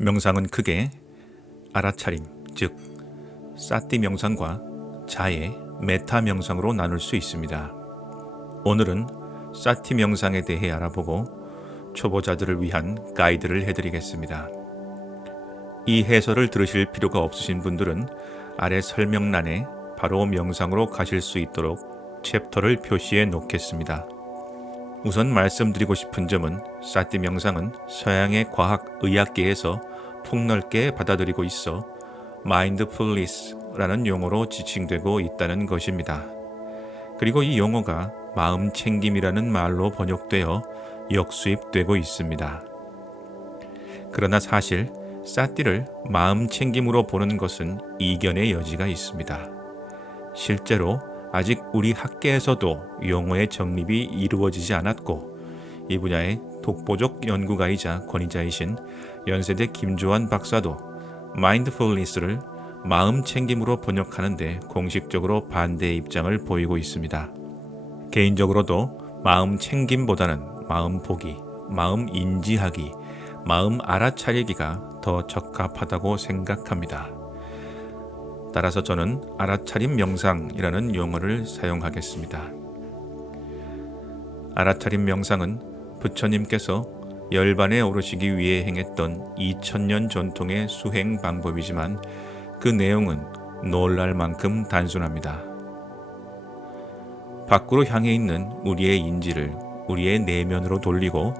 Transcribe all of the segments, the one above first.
명상은 크게 알아차림, 즉 사티 명상과 자의 메타 명상으로 나눌 수 있습니다. 오늘은 사티 명상에 대해 알아보고 초보자들을 위한 가이드를 해드리겠습니다. 이 해설을 들으실 필요가 없으신 분들은 아래 설명란에 바로 명상으로 가실 수 있도록 챕터를 표시해 놓겠습니다. 우선 말씀드리고 싶은 점은 사티 명상은 서양의 과학 의학계에서 폭넓게 받아들이고 있어 마인드풀니스라는 용어로 지칭되고 있다는 것입니다. 그리고 이 용어가 마음 챙김이라는 말로 번역되어 역수입되고 있습니다. 그러나 사실 사티를 마음 챙김으로 보는 것은 이견의 여지가 있습니다. 실제로 아직 우리 학계에서도 용어의 정립이 이루어지지 않았고 이 분야의 독보적 연구가이자 권위자이신 연세대 김조한 박사도 마인드풀니스를 마음 챙김으로 번역하는데 공식적으로 반대의 입장을 보이고 있습니다. 개인적으로도 마음 챙김보다는 마음 보기, 마음 인지하기, 마음 알아차리기가 더 적합하다고 생각합니다. 따라서 저는 알아차림 명상이라는 용어를 사용하겠습니다. 알아차림 명상은 부처님께서 열반에 오르시기 위해 행했던 2000년 전통의 수행 방법이지만 그 내용은 놀랄 만큼 단순합니다. 밖으로 향해 있는 우리의 인지를 우리의 내면으로 돌리고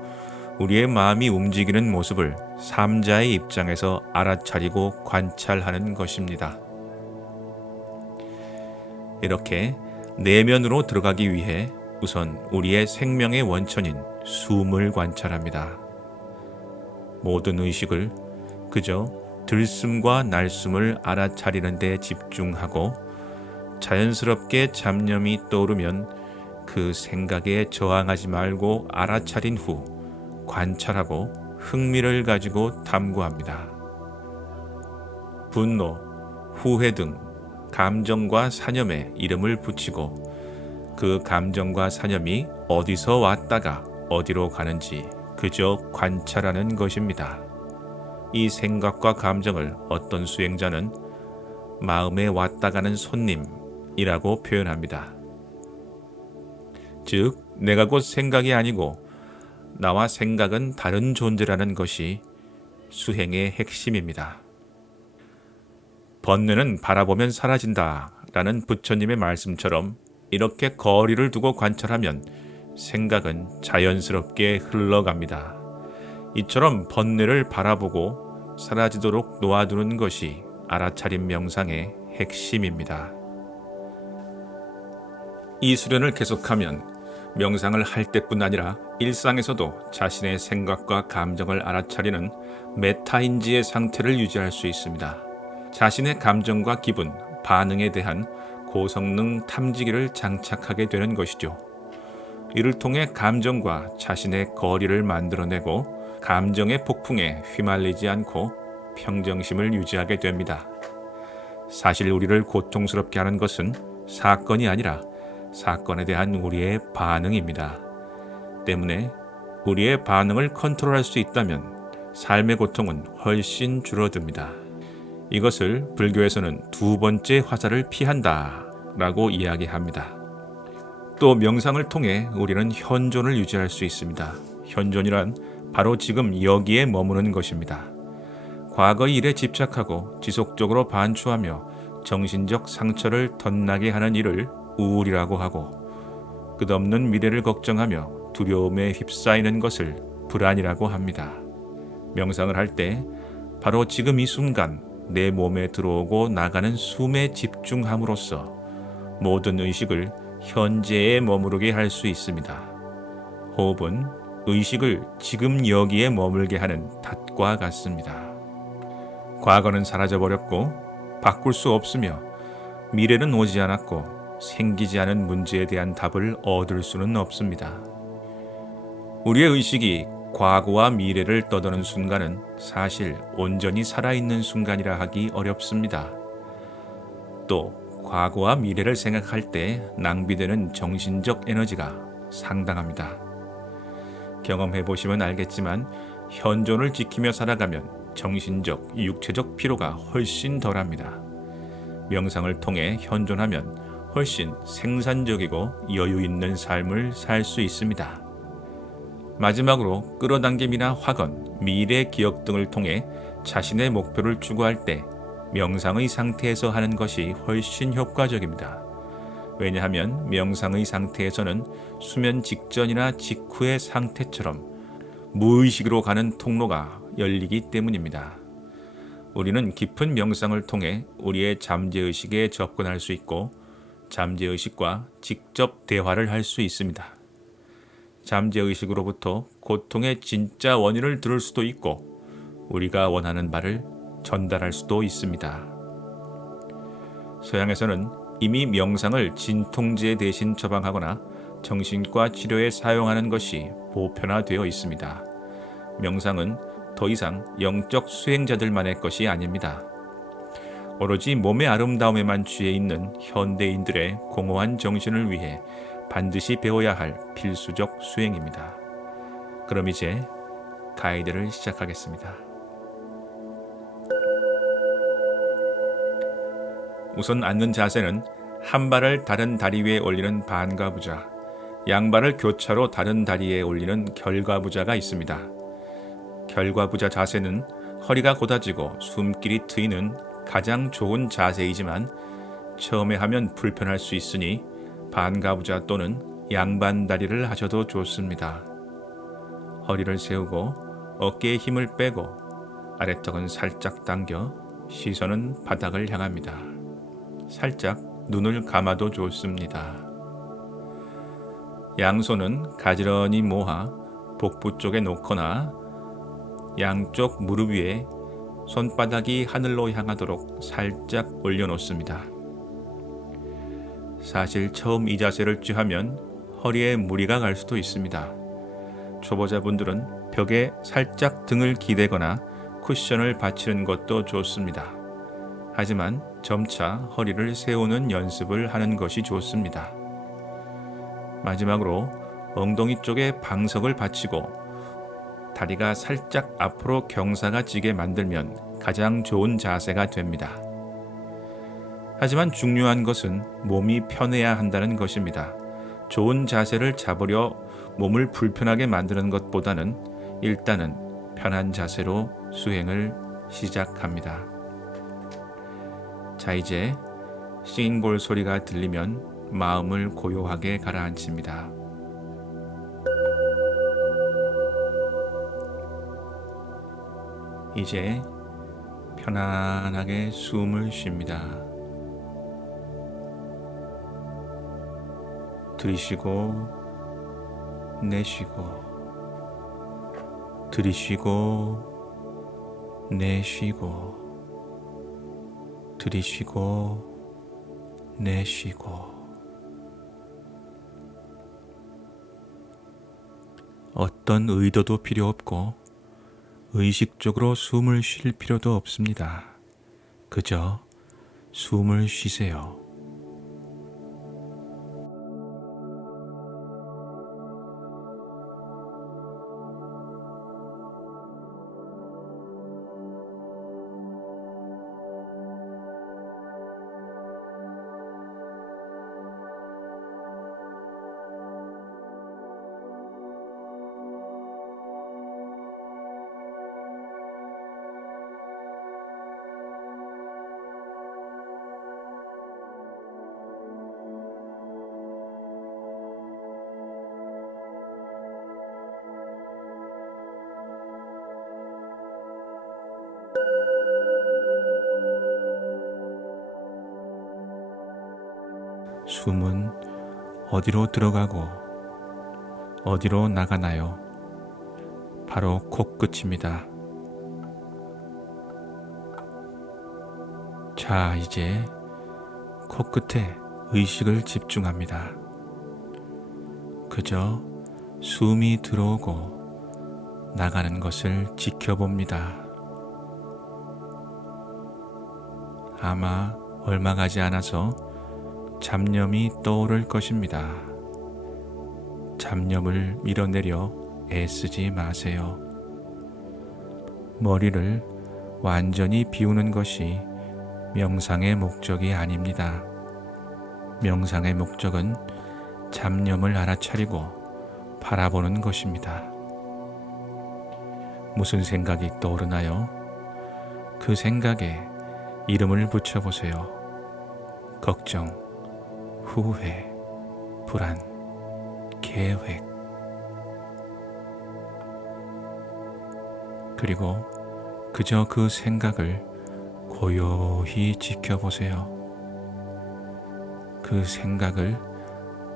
우리의 마음이 움직이는 모습을 삼자의 입장에서 알아차리고 관찰하는 것입니다. 이렇게 내면으로 들어가기 위해 우선 우리의 생명의 원천인 숨을 관찰합니다. 모든 의식을 그저 들숨과 날숨을 알아차리는 데 집중하고 자연스럽게 잡념이 떠오르면 그 생각에 저항하지 말고 알아차린 후 관찰하고 흥미를 가지고 탐구합니다. 분노, 후회 등 감정과 사념에 이름을 붙이고 그 감정과 사념이 어디서 왔다가 어디로 가는지 그저 관찰하는 것입니다. 이 생각과 감정을 어떤 수행자는 마음에 왔다 가는 손님이라고 표현합니다. 즉, 내가 곧 생각이 아니고 나와 생각은 다른 존재라는 것이 수행의 핵심입니다. 번뇌는 바라보면 사라진다 라는 부처님의 말씀처럼 이렇게 거리를 두고 관찰하면 생각은 자연스럽게 흘러갑니다. 이처럼 번뇌를 바라보고 사라지도록 놓아두는 것이 알아차림 명상의 핵심입니다. 이 수련을 계속하면 명상을 할 때뿐 아니라 일상에서도 자신의 생각과 감정을 알아차리는 메타인지의 상태를 유지할 수 있습니다. 자신의 감정과 기분, 반응에 대한 고성능 탐지기를 장착하게 되는 것이죠. 이를 통해 감정과 자신의 거리를 만들어내고 감정의 폭풍에 휘말리지 않고 평정심을 유지하게 됩니다. 사실 우리를 고통스럽게 하는 것은 사건이 아니라 사건에 대한 우리의 반응입니다. 때문에 우리의 반응을 컨트롤할 수 있다면 삶의 고통은 훨씬 줄어듭니다. 이것을 불교에서는 두 번째 화살을 피한다 라고 이야기합니다. 또 명상을 통해 우리는 현존을 유지할 수 있습니다. 현존이란 바로 지금 여기에 머무는 것입니다. 과거의 일에 집착하고 지속적으로 반추하며 정신적 상처를 덧나게 하는 일을 우울이라고 하고 끝없는 미래를 걱정하며 두려움에 휩싸이는 것을 불안이라고 합니다. 명상을 할 때 바로 지금 이 순간 내 몸에 들어오고 나가는 숨에 집중함으로써 모든 의식을 현재에 머무르게 할 수 있습니다. 호흡은 의식을 지금 여기에 머물게 하는 닷과 같습니다. 과거는 사라져버렸고 바꿀 수 없으며 미래는 오지 않았고 생기지 않은 문제에 대한 답을 얻을 수는 없습니다. 우리의 의식이 과거와 미래를 떠도는 순간은 사실 온전히 살아있는 순간이라 하기 어렵습니다. 또 과거와 미래를 생각할 때 낭비되는 정신적 에너지가 상당합니다. 경험해보시면 알겠지만 현존을 지키며 살아가면 정신적, 육체적 피로가 훨씬 덜합니다. 명상을 통해 현존하면 훨씬 생산적이고 여유 있는 삶을 살 수 있습니다. 마지막으로 끌어당김이나 확언, 미래 기억 등을 통해 자신의 목표를 추구할 때 명상의 상태에서 하는 것이 훨씬 효과적입니다. 왜냐하면 명상의 상태에서는 수면 직전이나 직후의 상태처럼 무의식으로 가는 통로가 열리기 때문입니다. 우리는 깊은 명상을 통해 우리의 잠재의식에 접근할 수 있고 잠재의식과 직접 대화를 할 수 있습니다. 잠재의식으로부터 고통의 진짜 원인을 들을 수도 있고 우리가 원하는 바를 전달할 수도 있습니다. 서양에서는 이미 명상을 진통제 대신 처방하거나 정신과 치료에 사용하는 것이 보편화되어 있습니다. 명상은 더 이상 영적 수행자들만의 것이 아닙니다. 오로지 몸의 아름다움에만 취해 있는 현대인들의 공허한 정신을 위해 반드시 배워야 할 필수적 수행입니다. 그럼 이제 가이드를 시작하겠습니다. 우선 앉는 자세는 한 발을 다른 다리 위에 올리는 반가부좌, 양발을 교차로 다른 다리에 올리는 결과부좌가 있습니다. 결과부좌 자세는 허리가 곧아지고 숨길이 트이는 가장 좋은 자세이지만 처음에 하면 불편할 수 있으니 반가부좌 또는 양반다리를 하셔도 좋습니다. 허리를 세우고 어깨에 힘을 빼고 아래턱은 살짝 당겨 시선은 바닥을 향합니다. 살짝 눈을 감아도 좋습니다. 양손은 가지런히 모아 복부 쪽에 놓거나 양쪽 무릎 위에 손바닥이 하늘로 향하도록 살짝 올려놓습니다. 사실 처음 이 자세를 취하면 허리에 무리가 갈 수도 있습니다. 초보자분들은 벽에 살짝 등을 기대거나 쿠션을 받치는 것도 좋습니다. 하지만 점차 허리를 세우는 연습을 하는 것이 좋습니다. 마지막으로 엉덩이 쪽에 방석을 받치고 다리가 살짝 앞으로 경사가 지게 만들면 가장 좋은 자세가 됩니다. 하지만 중요한 것은 몸이 편해야 한다는 것입니다. 좋은 자세를 잡으려 몸을 불편하게 만드는 것보다는 일단은 편한 자세로 수행을 시작합니다. 자, 이제 싱잉볼 소리가 들리면 마음을 고요하게 가라앉힙니다. 이제 편안하게 숨을 쉽니다. 들이쉬고 내쉬고 들이쉬고 내쉬고 들이쉬고 내쉬고 어떤 의도도 필요 없고 의식적으로 숨을 쉴 필요도 없습니다. 그저 숨을 쉬세요. 숨은 어디로 들어가고 어디로 나가나요? 바로 코끝입니다. 자, 이제 코끝에 의식을 집중합니다. 그저 숨이 들어오고 나가는 것을 지켜봅니다. 아마 얼마 가지 않아서 잡념이 떠오를 것입니다. 잡념을 밀어내려 애쓰지 마세요. 머리를 완전히 비우는 것이 명상의 목적이 아닙니다. 명상의 목적은 잡념을 알아차리고 바라보는 것입니다. 무슨 생각이 떠오르나요? 그 생각에 이름을 붙여보세요. 걱정, 후회, 불안, 계획. 그리고 그저 그 생각을 고요히 지켜보세요. 그 생각을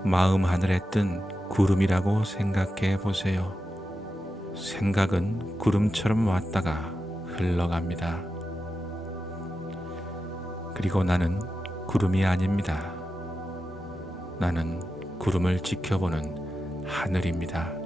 마음 하늘에 뜬 구름이라고 생각해 보세요. 생각은 구름처럼 왔다가 흘러갑니다. 그리고 나는 구름이 아닙니다. 나는 구름을 지켜보는 하늘입니다.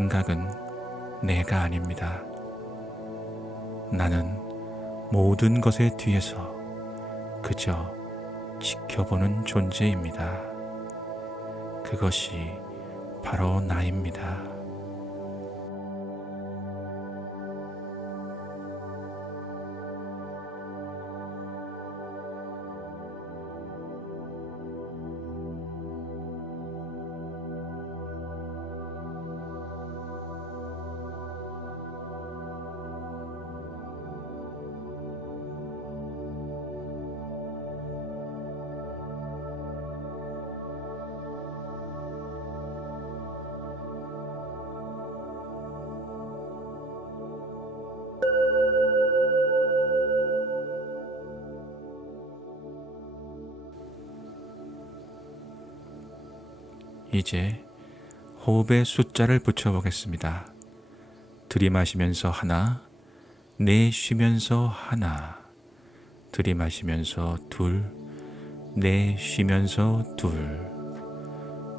생각은 내가 아닙니다. 나는 모든 것의 뒤에서 그저 지켜보는 존재입니다. 그것이 바로 나입니다. 이제 호흡에 숫자를 붙여보겠습니다. 들이마시면서 하나, 내쉬면서 하나, 들이마시면서 둘, 내쉬면서 둘.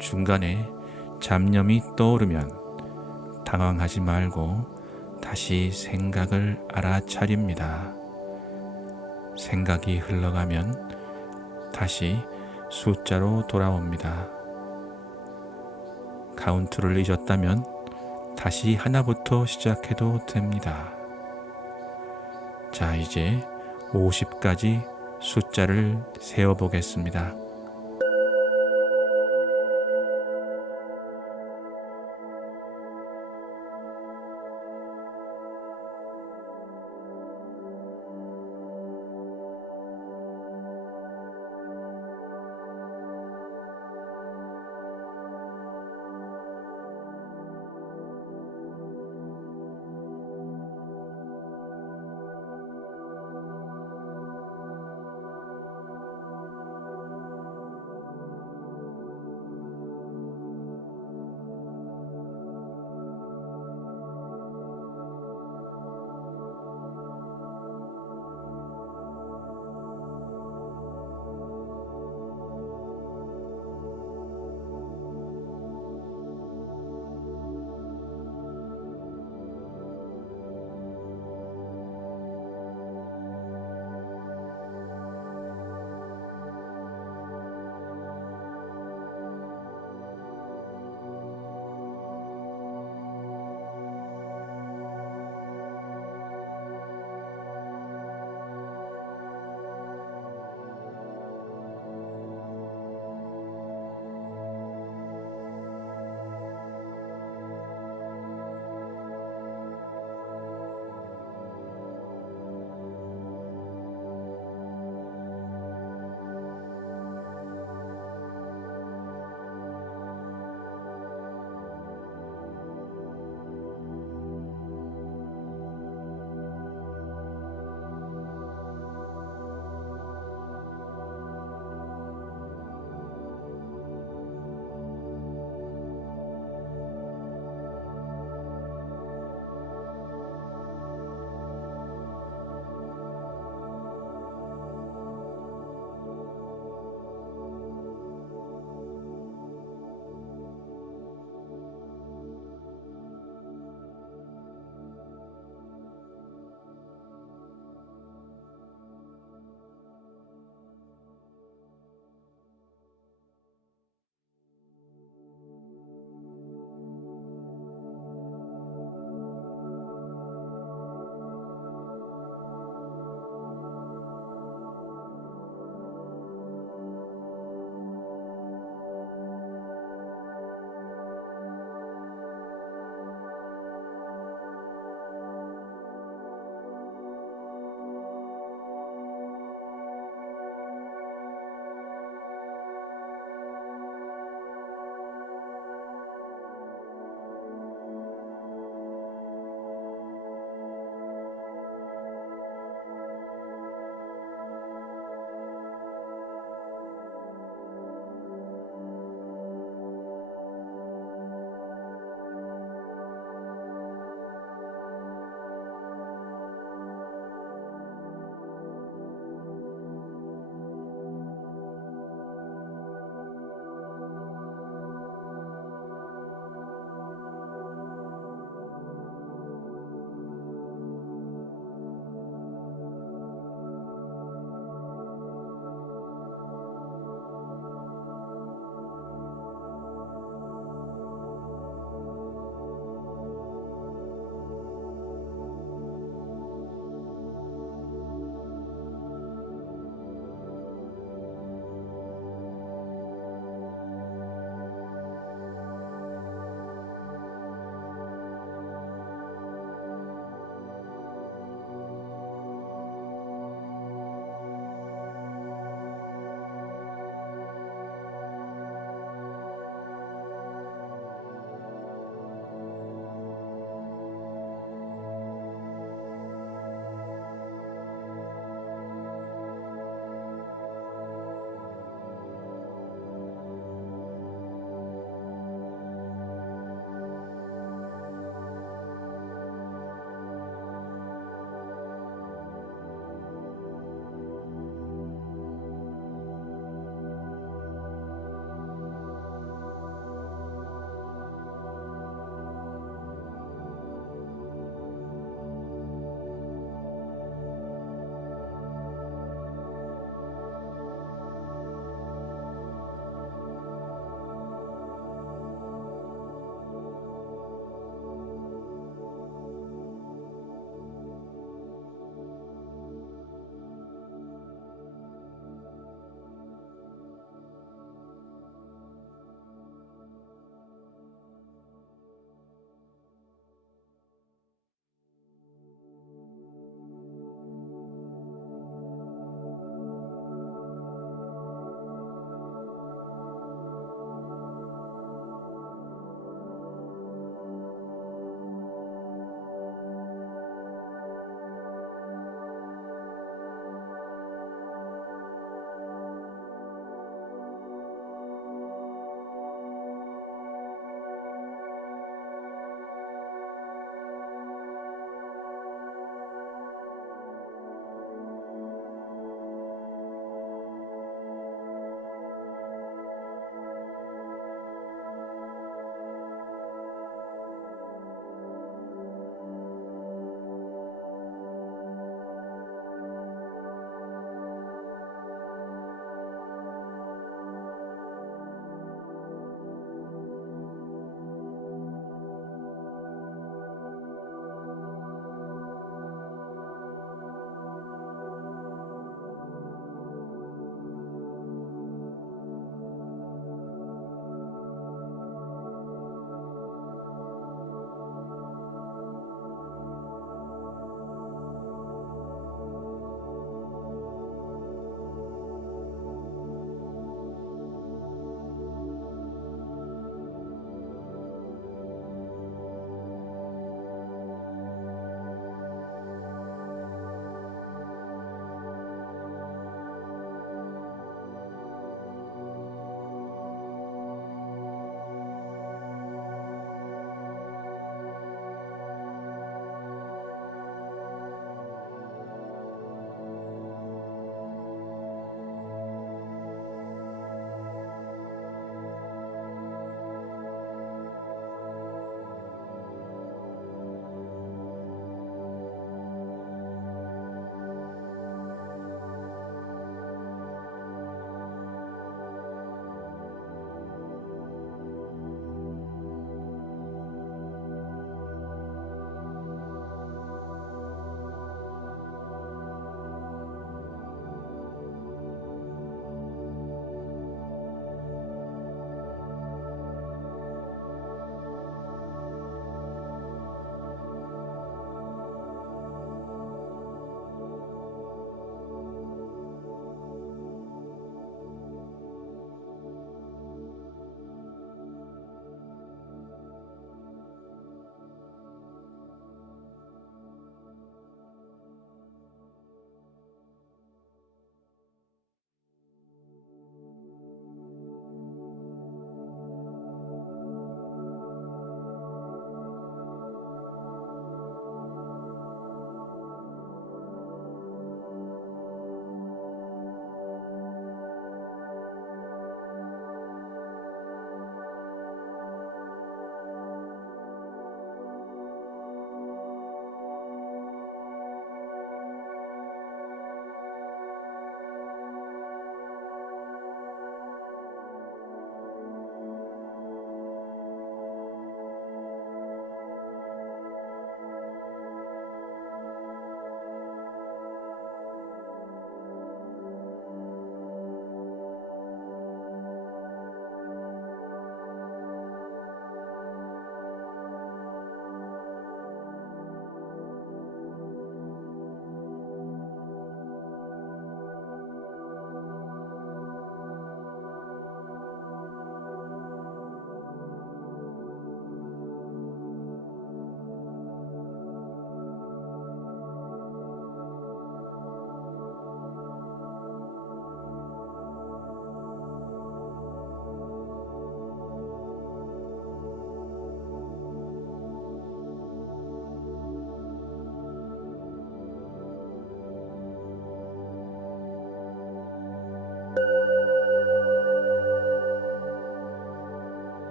중간에 잡념이 떠오르면 당황하지 말고 다시 생각을 알아차립니다. 생각이 흘러가면 다시 숫자로 돌아옵니다. 카운트를 잊었다면 다시 하나부터 시작해도 됩니다. 자, 이제 50까지 숫자를 세어보겠습니다.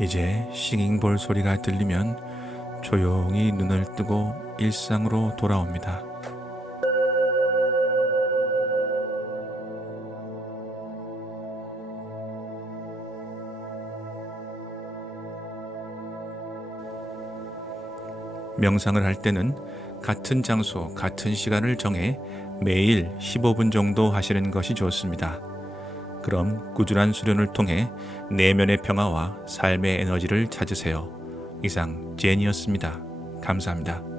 이제 싱잉볼 소리가 들리면 조용히 눈을 뜨고 일상으로 돌아옵니다. 명상을 할 때는 같은 장소, 같은 시간을 정해 매일 15분 정도 하시는 것이 좋습니다. 그럼 꾸준한 수련을 통해 내면의 평화와 삶의 에너지를 찾으세요. 이상 제니였습니다. 감사합니다.